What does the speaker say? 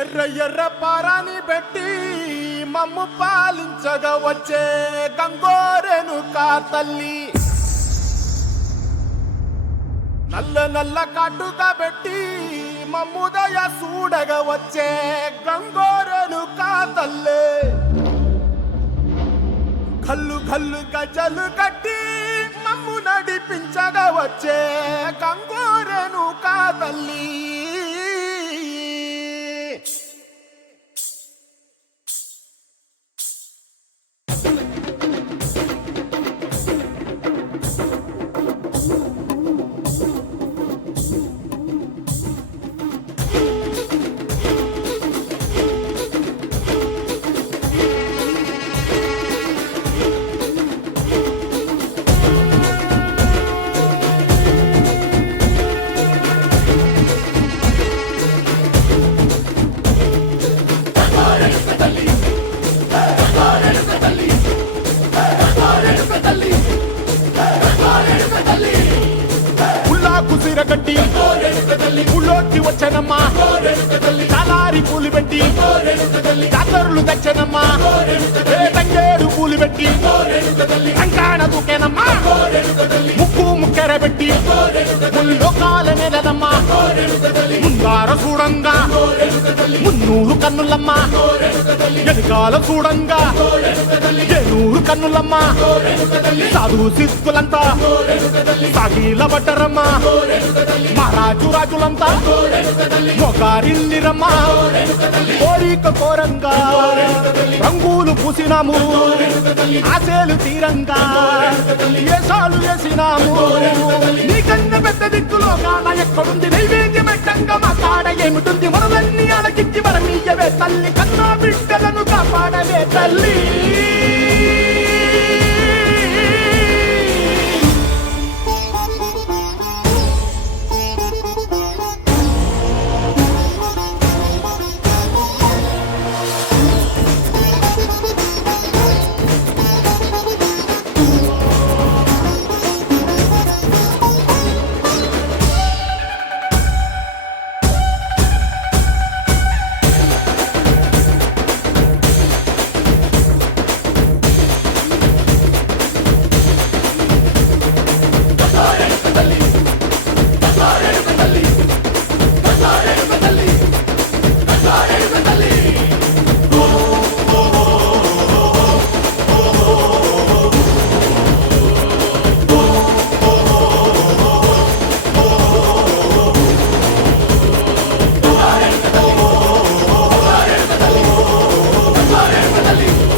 ఎర్ర ఎర్ర పారాని పెట్టి మమ్ము పాలించగా వచ్చే గంగోరెను కా తల్లి నల్ల నల్ల కాటుగా పెట్టి మమ్ముదయ చూడగా వచ్చే గంగోరెను కా తల్లి కల్లు కల్లు గజలు కట్టి మమ్ము నడిపించగా వచ్చే గంగోరెను కా తల్లి కట్టి పుల్లోకి వచ్చనమ్మా చాలారి పూలు పెట్టి జాతరులు తెచ్చనమ్మా తంగేడు పూలు పెట్టి కంకాణ దూకేనమ్మా ముక్కు ముక్కెర పెట్టి ముల్లోకాల నెలనమ్మా ముందార చూడంగా మున్నూరు కన్నులమ్మా ఎనకాల చూడంగా ఏనూరు కన్నులమ్మా సాధు సిద్ధులంతా సాగిల పడ్డరమ్మా మహారాజు రాజులంతా మొగారిల్లిరమ్మా కోరిక కోరంగా రంగులు పూసినాము ఆశలు తీరంగా ఏసాలు వేసినాము నీకన్నా పెద్ద దిక్కులో కాన ఎక్కడుంది నైవేద్యం ఎట్టంగా మా కాడ ఏమిటుంది మనలన్నీ అలకించి వరమీయవే తల్లి కన్నా బిడ్డలను కాపాడవే తల్లి Dale.